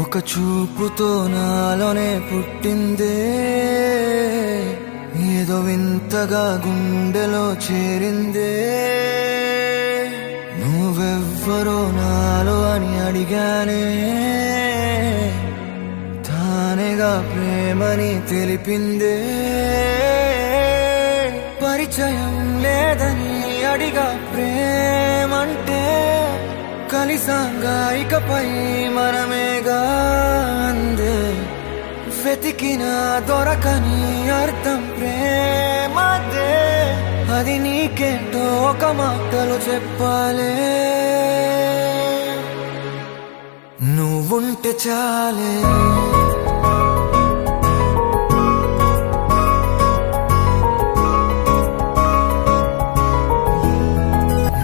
ఒక చూపుతో నాలోనే పుట్టిందే, ఏదో వింతగా గుండెలో చేరిందే. నువ్వెవ్వరో నాలో అని అడిగానే, తానేగా ప్రేమని తెలిపిందే. పరిచయం లేదని అడిగా ప్రేమంటే, కలిసాంగా ఇకపై మనమేగా అందే. వెతికినా దొరకని అర్థం ప్రేమదే, అది నీకేంటో ఒక మాటలు చెప్పాలే. నువ్వుంటే చాలే,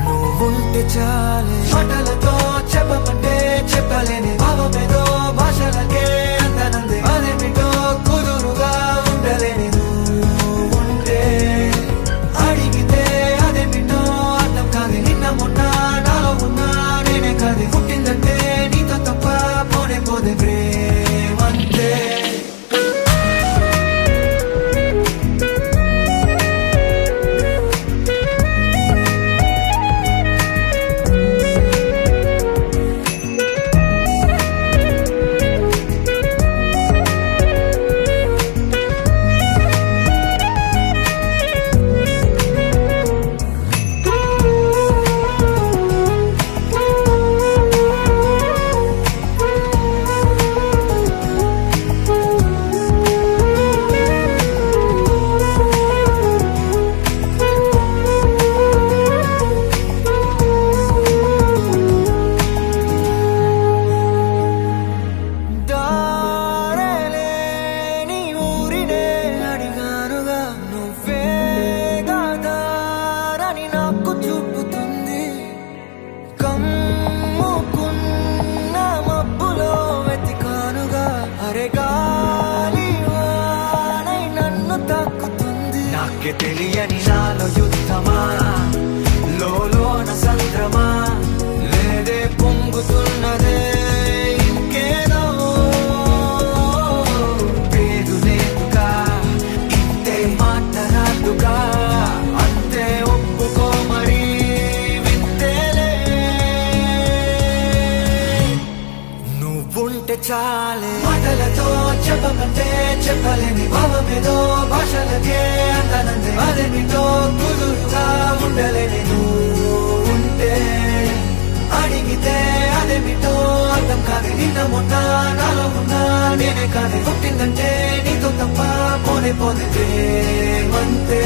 నువ్వుంటే చాలే. మాటలతో చెప్పమంటే చెప్పలేని భావమేదో భాషలకే అందనందే. అదేమిటో కుదురుగా ఉండలేని నువ్వుంటే, అడిగితే అదేమిటో అర్థం కాదు. నిన్న మొన్న నాలో ఉన్నా నేనే కాదు. పుట్టిందంటే నీతో తప్ప పోనే పోదే ప్రేమంతే. నాకే తెలియని నాలో యుద్ధమా, లోన సంద్రమా, లేదే పొంగుతున్నదే ఇంకేదో. పేరు లేదుగా, ఇంతే మాట్లాడుగా, అంతే ఒప్పుకో మరి వింతేలే. నువ్వుంటే చాలే, మాటలతో చెప్పమంటే చెప్పలేని భావమేదో భాషలకే అందనందే. అదేమిటో కుదురుగా ఉండలేని నువ్వుంటే, అడిగితే అదేమిటో అర్థం కాదు. నిన్న మొన్న నాలో ఉన్నా నేనే కాదు. పుట్టిందంటే నీతో తప్ప పోనే పోదే ప్రేమంతే.